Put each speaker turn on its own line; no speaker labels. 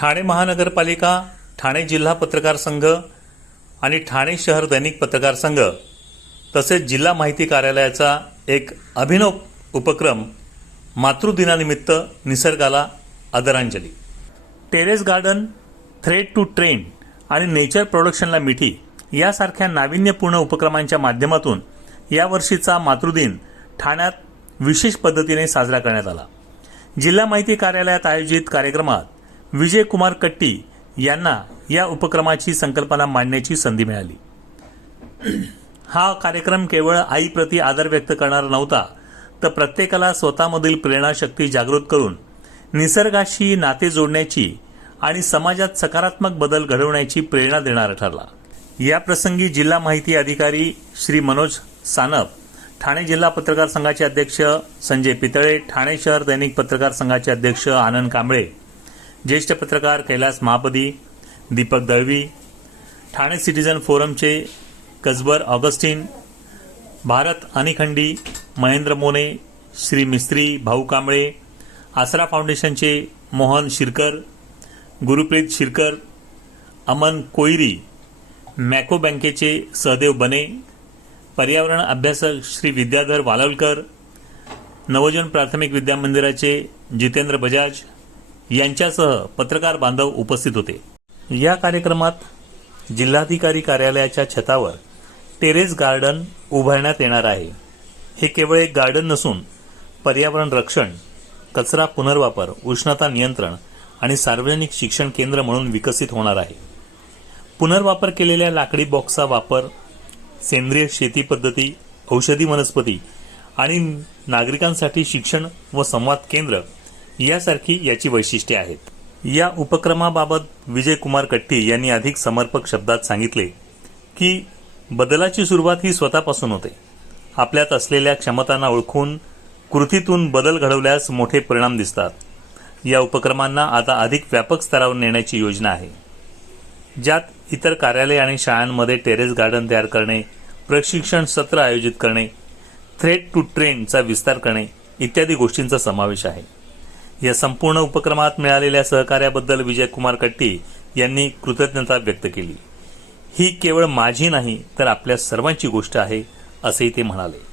ठाणे महानगरपालिका ठाणे जिल्हा पत्रकार संघ आणि ठाणे शहर दैनिक पत्रकार संघ तसेच जिल्हा माहिती कार्यालयाचा एक अभिनव उपक्रम मातृदिनानिमित्त निसर्गाला आदरांजली. Terrace garden thread to train आणि नेचर प्रोडक्शनला मिठी यासारख्या नाविन्यपूर्ण उपक्रमांच्या माध्यमातून यावर्षीचा मातृदिन ठाण्यात विशेष पद्धतीने साजरा करण्यात आला. जिल्हा माहिती कार्यालयात आयोजित कार्यक्रमात विजय कुमार कट्टी यांना या उपक्रमाची संकल्पना मांडण्याची संधी मिळाली. हा कार्यक्रम केवळ आईप्रती आदर व्यक्त करणारा नव्हता तर प्रत्येकाला स्वतःमधील प्रेरणाशक्ती जागृत करून निसर्गाशी नाते जोडण्याची आणि समाजात सकारात्मक बदल घडवण्याची प्रेरणा देणारा ठरला. या प्रसंगी जिल्हा माहिती अधिकारी श्री मनोज सानप ठाणे जिल्हा पत्रकार संघाचे अध्यक्ष संजय पितळे ठाणे शहर दैनिक पत्रकार संघाचे अध्यक्ष आनंद कांबळे ज्येष्ठ पत्रकार कैलास महापदी दीपक दळवी ठाणे सिटीजन फोरमचे कसबर ऑगस्टिन भारत अनिखंडी महेंद्र मोने श्री मिस्त्री भाऊ कांबळे आसरा फाउंडेशनचे मोहन शिरकर गुरुप्रीत शिरकर अमन कोयरी मॅको बँकेचे सहदेव बने पर्यावरण अभ्यासक श्री विद्याधर वालवलकर नवजन प्राथमिक विद्यामंदिराचे जितेंद्र बजाज यांच्यासह पत्रकार बांधव उपस्थित होते. या कार्यक्रमात जिल्हाधिकारी कार्यालयाच्या छतावर टेरेस गार्डन उभारण्यात येणार आहे. हे केवळ एक गार्डन नसून पर्यावरण रक्षण कचरा पुनर्वापर उष्णता नियंत्रण आणि सार्वजनिक शिक्षण केंद्र म्हणून विकसित होणार आहे. पुनर्वापर केलेल्या लाकडी बॉक्सचा वापर सेंद्रिय शेती पद्धती औषधी वनस्पती आणि नागरिकांसाठी शिक्षण व संवाद केंद्र यासारखी याची वैशिष्ट्ये आहेत. या उपक्रमाबाबत विजय कुमार कट्टी यांनी अधिक समर्पक शब्दात सांगितले की बदलाची सुरुवात ही स्वतःपासून होते. आपल्यात असलेल्या क्षमतांना ओळखून कृतीतून बदल घडवल्यास मोठे परिणाम दिसतात. या उपक्रमांना आता अधिक व्यापक स्तरावर नेण्याची योजना आहे. ज्यात इतर कार्यालय आणि शाळांमध्ये टेरेस गार्डन तयार करणे प्रशिक्षण सत्र आयोजित करणे थ्रेड टू ट्रेनचा विस्तार करणे इत्यादी गोष्टींचा समावेश आहे. या संपूर्ण उपक्रमात मिळालेल्या सहकार्याबद्दल विजयकुमार कट्टी यांनी कृतज्ञता व्यक्त केली. ही केवळ माझी नाही तर आपल्या सर्वांची गोष्ट आहे असेही ते म्हणाले.